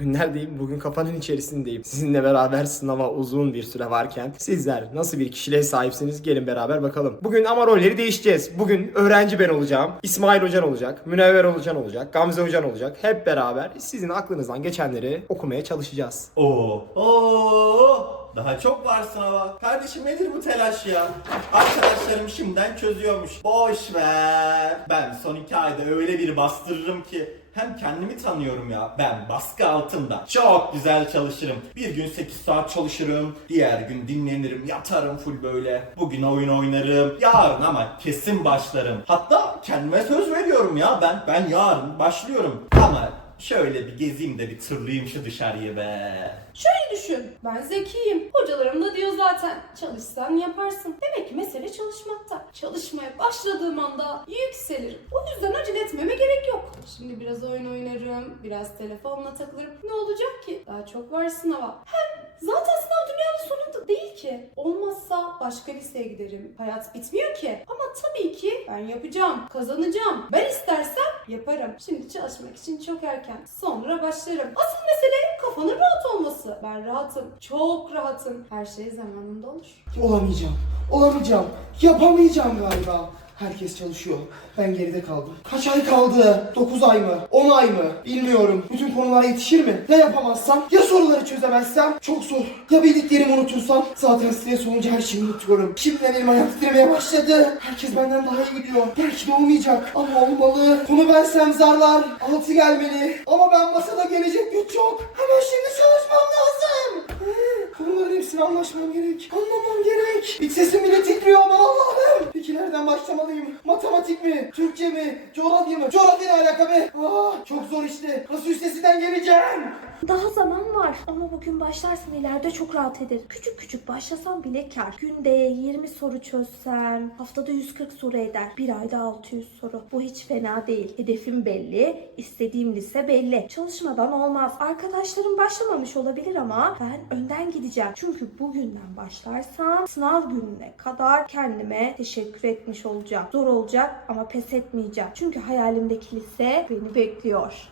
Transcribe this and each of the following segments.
Bugün neredeyim? Bugün kafanın içerisindeyim. Sizinle beraber sınava uzun bir süre varken sizler nasıl bir kişiliğe sahipsiniz? Gelin beraber bakalım. Bugün ama rolleri değişeceğiz. Bugün öğrenci ben olacağım. İsmail Hocan olacak. Münevver Hocan olacak. Gamze Hocan olacak. Hep beraber sizin aklınızdan geçenleri okumaya çalışacağız. Oo. Oo. Daha çok var sınava. Kardeşim nedir bu telaş ya? Arkadaşlarım şimdiden çözüyormuş. Boş ver. Ben son iki ayda öyle bir bastırırım ki hem kendimi tanıyorum ya. Ben baskı altında çok güzel çalışırım. Bir gün 8 saat çalışırım. Diğer gün dinlenirim. Yatarım full böyle. Bugün oyun oynarım. Yarın ama kesin başlarım. Hatta kendime söz veriyorum ya ben. Ben yarın başlıyorum. Ama şöyle bir gezeyim de bir tırlayayım şu dışarıyı be. Şöyle düşün. Ben zekiyim. Hocalarım da diyor zaten. Çalışsan yaparsın. Demek ki mesele çalışmakta. Çalışmaya başladığım anda yükselirim. O yüzden acele etmeme gerek yok. Şimdi biraz oyun oynarım. Biraz telefonla takılırım. Ne olacak ki? Daha çok var sınava. Hem zaten sınav dünyanın sonu değil ki. Olmazsa başka liseye giderim. Hayat bitmiyor ki. Ama tabii ki ben yapacağım. Kazanacağım. Ben istersem yaparım. Şimdi çalışmak için çok erken. Sonra başlarım. Asıl mesele kafanın rahat olması. Ben rahatım. Çok rahatım. Her şey zamanında olur. Olamayacağım. Olamayacağım. Yapamayacağım galiba. Herkes çalışıyor. Ben geride kaldım. Kaç ay kaldı? 9 ay mı? 10 ay mı? Bilmiyorum. Bütün konulara yetişir mi? Ne yapamazsam? Ya soruları çözemezsem? Çok zor. Ya bildiklerimi unutursam? Zaten stres olunca her şeyi unutuyorum. Şimdiden elim ayağım titremeye başladı. Herkes benden daha iyi gidiyor. Belki de olmayacak. Ama olmalı. Konu versem zarlar. Altı gelmeli. Ama ben masada gelecek güç yok. Hemen şimdi çalışmam lazım. Konuların hepsini anlaşmam gerek. Anlamam gerek. Bir sesim bile titriyor aman Allah'ım. Peki nereden başlamalıyım? Matematik mi? Türkçe mi? Coğrafya mı? Coğrafya ne alaka be? Ah, çok zor işte. Nasıl üstesinden geleceğim? Daha zaman var ama bugün başlarsan ileride çok rahat eder. Küçük küçük başlasan bile kar. Günde 20 soru çözsen haftada 140 soru eder. Bir ayda 600 soru. Bu hiç fena değil. Hedefim belli, istediğim lise belli. Çalışmadan olmaz. Arkadaşlarım başlamamış olabilir ama ben önden gideceğim. Çünkü bugünden başlarsam sınav gününe kadar kendime teşekkür etmiş olacağım. Zor olacak ama pes etmeyeceğim. Çünkü hayalimdeki lise beni bekliyor.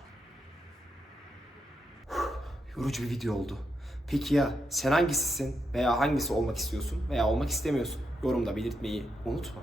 Yorucu bir video oldu. Peki ya sen hangisisin veya hangisi olmak istiyorsun veya olmak istemiyorsun? Yorumda belirtmeyi unutma.